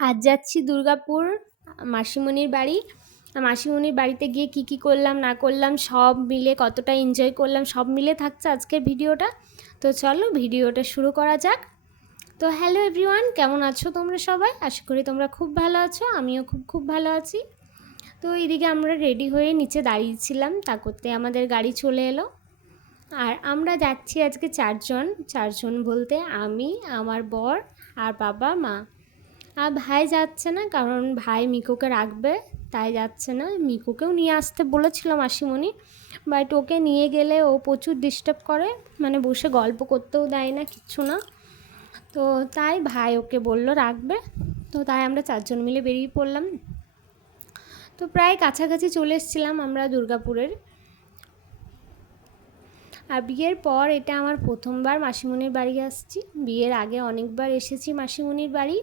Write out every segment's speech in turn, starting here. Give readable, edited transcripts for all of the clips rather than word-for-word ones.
আজ যাচ্ছি দুর্গাপুর মাসিমণির বাড়ি। মাসিমণির বাড়িতে গিয়ে কী করলাম না করলাম সব মিলে, কতটা এনজয় করলাম সব মিলে থাকছে আজকের ভিডিওটা। তো চলো ভিডিওটা শুরু করা যাক। তো হ্যালো এভরিওয়ান, কেমন আছো তোমরা সবাই? আশা করি তোমরা খুব ভালো আছো, আমিও খুব ভালো আছি। তো এইদিকে আমরা রেডি হয়ে নিচে দাঁড়িয়েছিলাম, তা করতে আমাদের গাড়ি চলে এলো। আর আমরা যাচ্ছি আজকে চারজন বলতে আমি, আমার বর আর বাবা মা। আর ভাই যাচ্ছে না, কারণ ভাই মিকুকে রাখবে, তাই যাচ্ছে না। মিকুকেও নিয়ে আসতে বলেছিল মাসিমণি, বাট ওকে নিয়ে গেলে ও প্রচুর ডিস্টার্ব করে, মানে বসে গল্প করতেও দেয় না, কিচ্ছু না। তো তাই ভাই ওকে বলল রাখবে। তো তাই আমরা চারজন মিলে বেরিয়ে পড়লাম। তো প্রায় কাছাকাছি চলে এসেছিলাম আমরা দুর্গাপুরের। আর বিয়ের পর এটা আমার প্রথমবার মাসিমণির বাড়ি আসছি। বিয়ের আগে অনেকবার এসেছি মাসিমণির বাড়ি,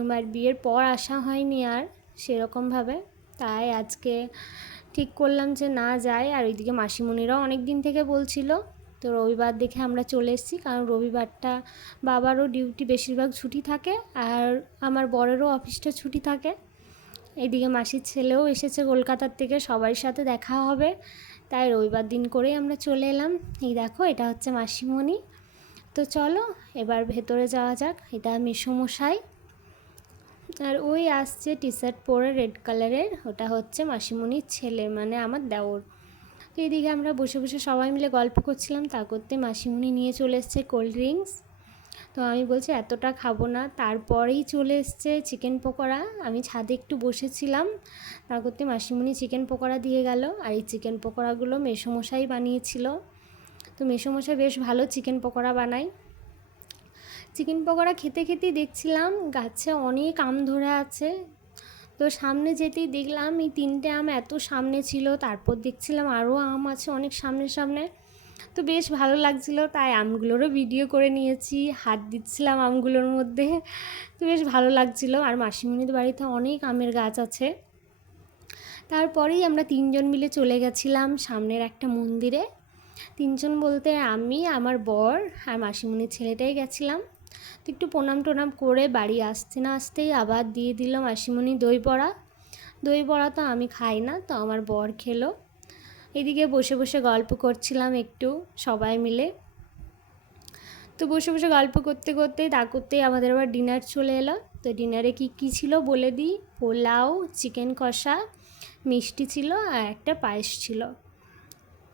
এবার বিয়ের পর আসা হয়নি আর সেরকমভাবে। তাই আজকে ঠিক করলাম যে না যাই। আর ওইদিকে মাসিমণিরাও অনেক দিন থেকে বলছিল, তো রবিবার দেখে আমরা চলে এসেছি, কারণ রবিবারটা বাবারও ডিউটি বেশিরভাগ ছুটি থাকে আর আমার বরেরও অফিসটা ছুটি থাকে। এইদিকে মাসির ছেলেও এসেছে কলকাতার থেকে, সবার সাথে দেখা হবে, তাই রবিবার দিন করেই আমরা চলে এলাম। এই দেখো, এটা হচ্ছে মাসিমণি। তো চলো এবার ভেতরে যাওয়া যাক। এটা মেসোমশাই, আর ওই আসছে টি শার্ট পরে রেড কালারের, ওটা হচ্ছে মাসিমণির ছেলে, মানে আমার দেওর। তো এইদিকে আমরা বসে বসে সবাই মিলে গল্প করছিলাম, তা করতে মাসিমণি নিয়ে চলে এসছে কোল্ড ড্রিঙ্কস। তো আমি বলছি এতটা খাবো না। তারপরেই চলে এসছে চিকেন পকোড়া। আমি ছাদে একটু বসেছিলাম, তা করতে মাসিমণি চিকেন পকোড়া দিয়ে গেল। আর এই চিকেন পকোড়াগুলো মেসোমশাই বানিয়েছিল। তো মেসোমশাই বেশ ভালো চিকেন পকোড়া বানায়। চিকেন পকোড়া খেতে খেতেই দেখছিলাম গাছে অনেক আম ধরে আছে। তো সামনে যেতেই দেখলাম এই 3টে আম এত সামনে ছিল, তারপর দেখছিলাম আরও আম আছে অনেক সামনে। তো বেশ ভালো লাগছিল, তাই আমগুলোরও ভিডিও করে নিয়েছি, হাত দিচ্ছিলাম আমগুলোর মধ্যে। তো বেশ ভালো লাগছিল। আর মাসিমণির বাড়িতে অনেক আমের গাছ আছে। তারপরেই আমরা 3জন মিলে চলে গেছিলাম সামনের একটা মন্দিরে। 3জন বলতে আমি, আমার বর আর মাসিমণির ছেলেটাই গেছিলাম। তো একটু প্রণাম টোনাম করে বাড়ি আসতে না আসতেই আবার দিয়ে দিল মাসিমণি দই বড়া। তো আমি খাই না, তো আমার বর খেলো। এদিকে বসে বসে গল্প করছিলাম একটু সবাই মিলে। তো বসে বসে গল্প করতে করতেই আমাদের আবার ডিনার চলে এলো। তো ডিনারে কী ছিল বলে দিই। পোলাও, চিকেন কষা, মিষ্টি ছিল আর একটা পায়েস ছিল।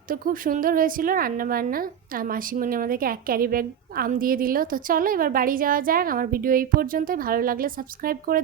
তো খুব সুন্দর হয়েছিল রান্নাবান্না। আর মাসিমণি আমাদেরকে 1 ক্যারি ব্যাগ আম দিয়ে দিল। তো চলো এবার বাড়ি যাওয়া যাক। আমার ভিডিও এই পর্যন্তই, ভালো লাগলে সাবস্ক্রাইব করে